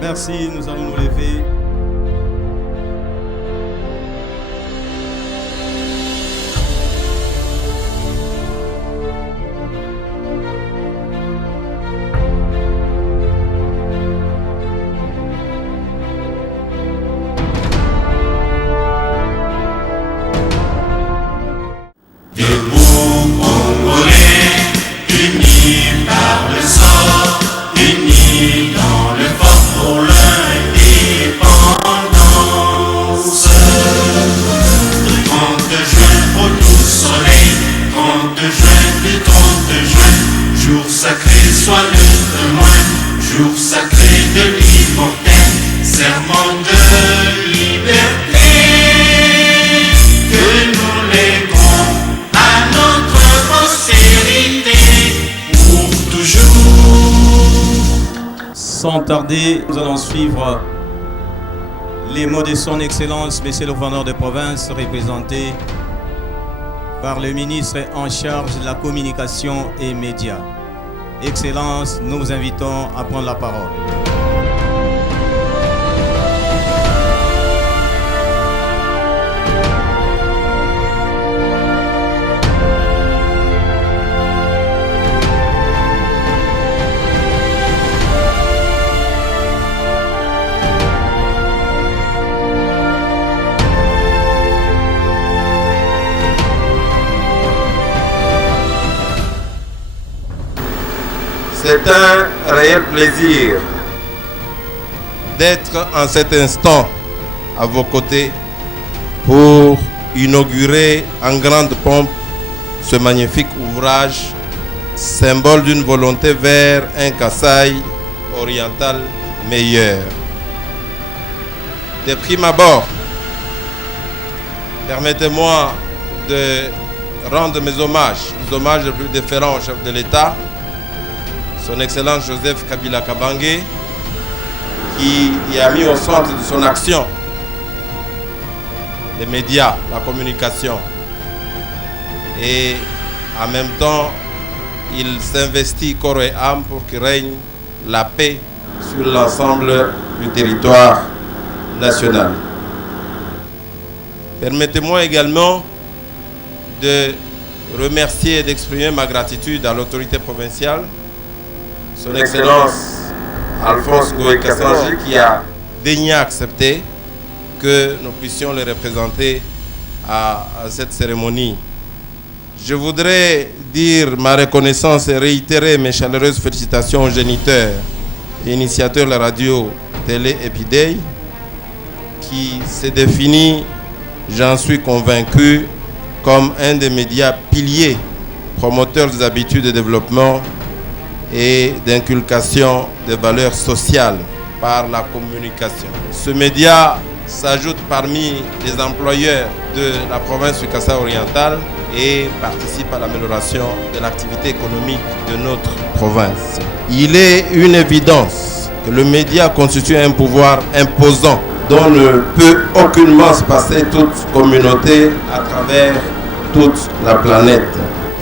Merci, nous allons nous lever. Sans tarder, nous allons suivre les mots de son Excellence, Monsieur le Gouverneur de province, représenté par le ministre en charge de la communication et médias. Excellence, nous vous invitons à prendre la parole. C'est un réel plaisir d'être en cet instant à vos côtés pour inaugurer en grande pompe ce magnifique ouvrage, symbole d'une volonté vers un Kasaï oriental meilleur. De prime abord, permettez-moi de rendre mes hommages, les hommages les plus déférents au chef de l'État, Son Excellence Joseph Kabila Kabange, qui a mis au centre de son action les médias, la communication. Et en même temps, il s'investit corps et âme pour qu'il règne la paix sur l'ensemble du territoire national. Permettez-moi également de remercier et d'exprimer ma gratitude à l'autorité provinciale, Son Excellence Alphonse Ngoé Kassangi, qui a daigné accepter que nous puissions le représenter à cette cérémonie. Je voudrais dire ma reconnaissance et réitérer mes chaleureuses félicitations aux géniteurs et initiateurs de la radio Télé Épidei, qui s'est défini, j'en suis convaincu, comme un des médias piliers, promoteurs des habitudes de développement et d'inculcation des valeurs sociales par la communication. Ce média s'ajoute parmi les employeurs de la province du Kasaï oriental et participe à l'amélioration de l'activité économique de notre province. Il est une évidence que le média constitue un pouvoir imposant dont ne peut aucunement se passer toute communauté à travers toute la planète.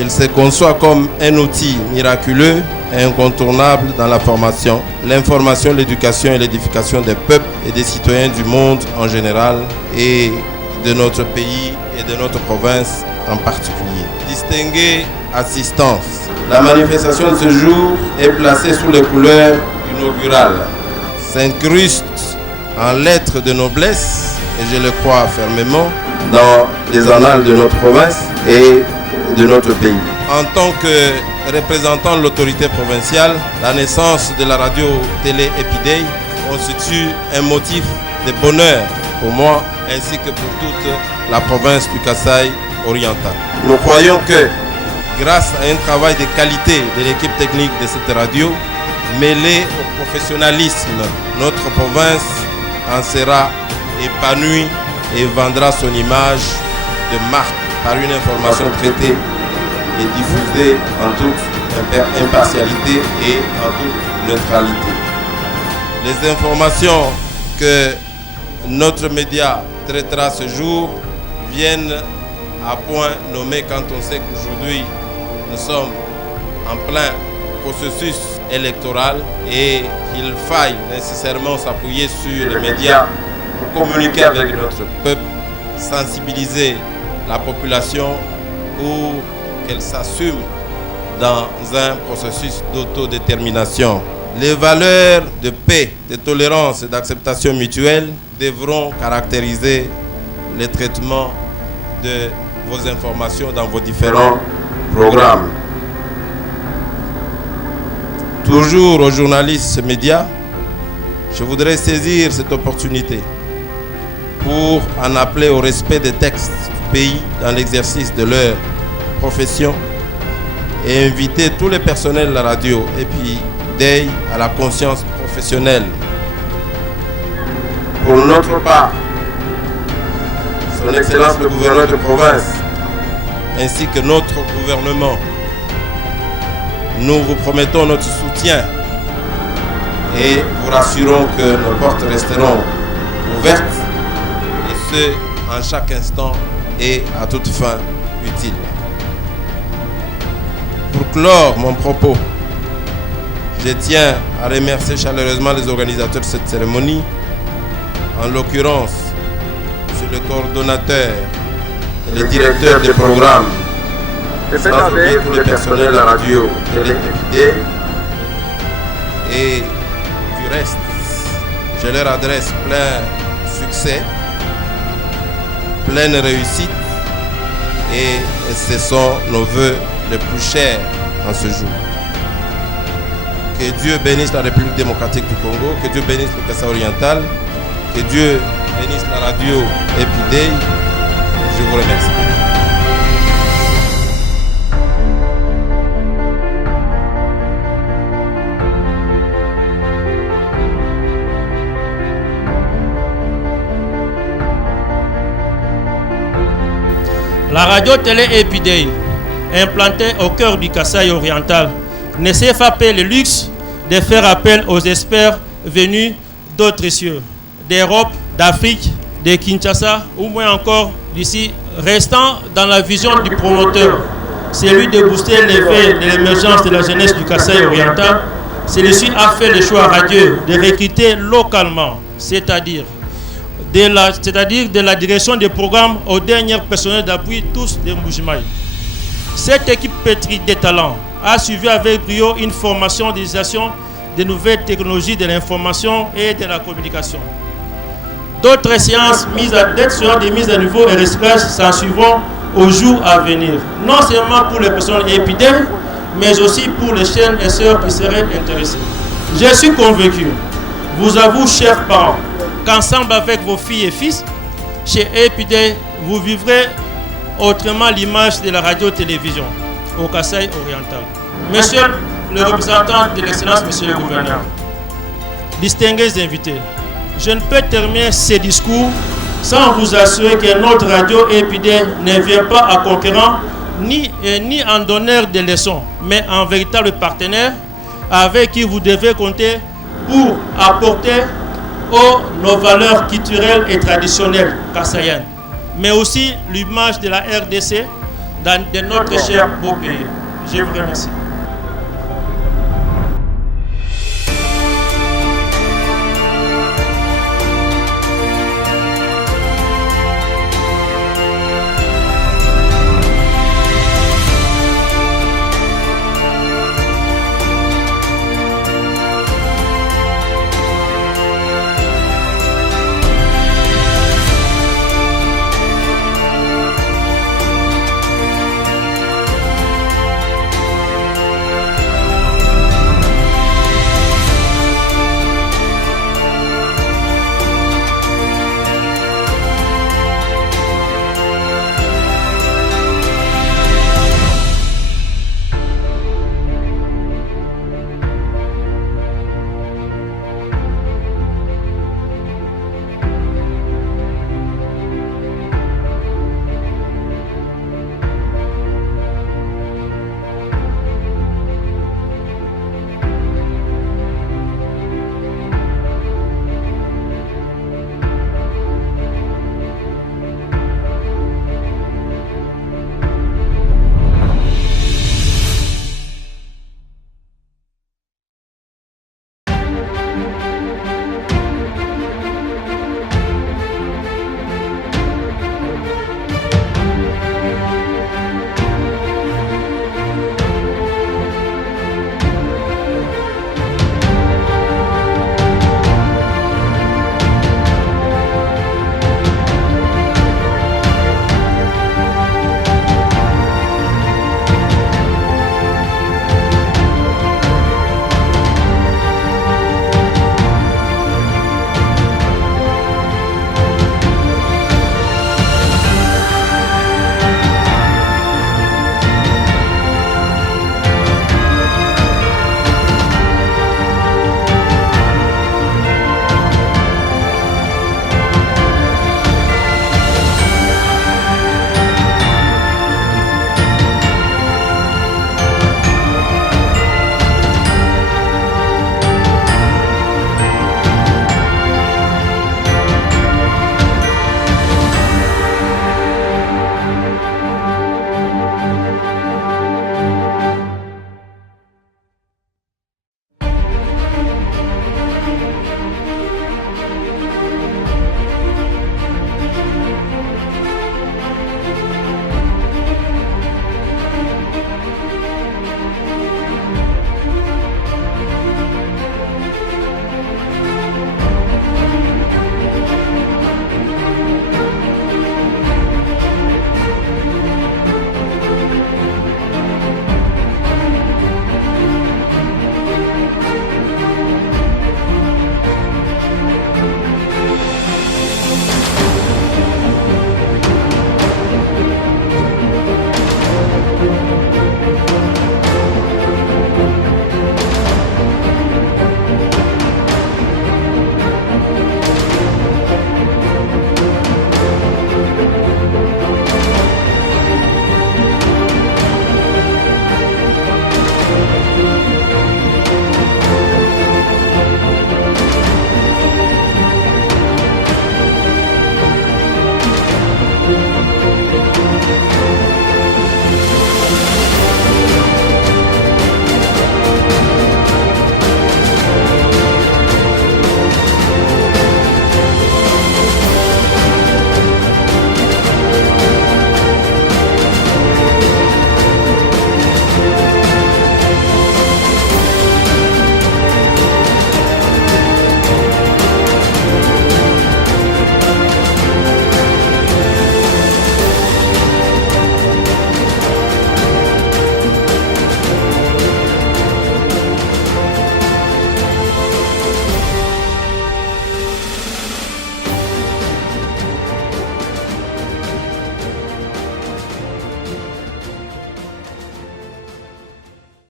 Il se conçoit comme un outil miraculeux et incontournable dans la formation, l'information, l'éducation et l'édification des peuples et des citoyens du monde en général et de notre pays et de notre province en particulier. Distinguée assistance, la manifestation de ce jour est placée sous les couleurs inaugurales, s'incruste en lettres de noblesse, et je le crois fermement, dans les annales de notre province et de notre pays. En tant que représentant de l'autorité provinciale, la naissance de la radio Télé Épidei constitue un motif de bonheur pour moi ainsi que pour toute la province du Kasaï oriental. Nous croyons que grâce à un travail de qualité de l'équipe technique de cette radio, mêlé au professionnalisme, notre province en sera épanouie et vendra son image de marque par une information traitée et diffusée en toute impartialité et en toute neutralité. Les informations que notre média traitera ce jour viennent à point nommé quand on sait qu'aujourd'hui nous sommes en plein processus électorale et qu'il faille nécessairement s'appuyer sur les médias pour communiquer avec notre peuple, sensibiliser la population pour qu'elle s'assume dans un processus d'autodétermination. Les valeurs de paix, de tolérance et d'acceptation mutuelle devront caractériser le traitement de vos informations dans vos différents programmes. Toujours aux journalistes et médias, je voudrais saisir cette opportunité pour en appeler au respect des textes du pays dans l'exercice de leur profession et inviter tous les personnels de la radio et puis d'œil à la conscience professionnelle. Pour notre part, Son Excellence le gouverneur de province ainsi que notre gouvernement, nous vous promettons notre soutien et vous rassurons que nos portes resteront ouvertes et ce, en chaque instant et à toute fin utile. Pour clore mon propos, je tiens à remercier chaleureusement les organisateurs de cette cérémonie, en l'occurrence M. le coordonnateur et le directeur des programmes, sans oublier tous les personnels de la radio Télé et du reste, je leur adresse plein succès, pleine réussite et ce sont nos vœux les plus chers en ce jour. Que Dieu bénisse la République démocratique du Congo, que Dieu bénisse le Kasaï oriental, que Dieu bénisse la radio Epidei. Je vous remercie. La radio-télé Epidei, implantée au cœur du Kasaï oriental, ne s'est pas fait le luxe de faire appel aux experts venus d'autres cieux, d'Europe, d'Afrique, de Kinshasa ou moins encore d'ici, restant dans la vision du promoteur, celui de booster l'effet de l'émergence de la jeunesse du Kasaï oriental. Celui-ci a fait le choix radieux de recruter localement, c'est-à-dire de la direction des programmes aux derniers personnels d'appui, tous de Mbujimaï. Cette équipe pétrie des talents a suivi avec brio une formation d'utilisation des nouvelles technologies de l'information et de la communication. D'autres séances de mise à niveau et recyclage s'en suivront aux jours à venir, non seulement pour les personnes épidémiques, mais aussi pour les chaînes et sœurs qui seraient intéressées. Je suis convaincu, vous avoue, chers parents, qu'ensemble avec vos filles et fils, chez Epidei, vous vivrez autrement l'image de la radio-télévision au Kasaï oriental. Monsieur le représentant de l'excellence, monsieur le gouverneur, distingués invités, je ne peux terminer ce discours sans vous assurer que notre radio Epidei ne vient pas à concurrent ni en donneur de leçons, mais en véritable partenaire avec qui vous devez compter pour apporter nos valeurs culturelles et traditionnelles kassaïennes, mais aussi l'image de la RDC dans de notre cher beau pays. Je vous remercie.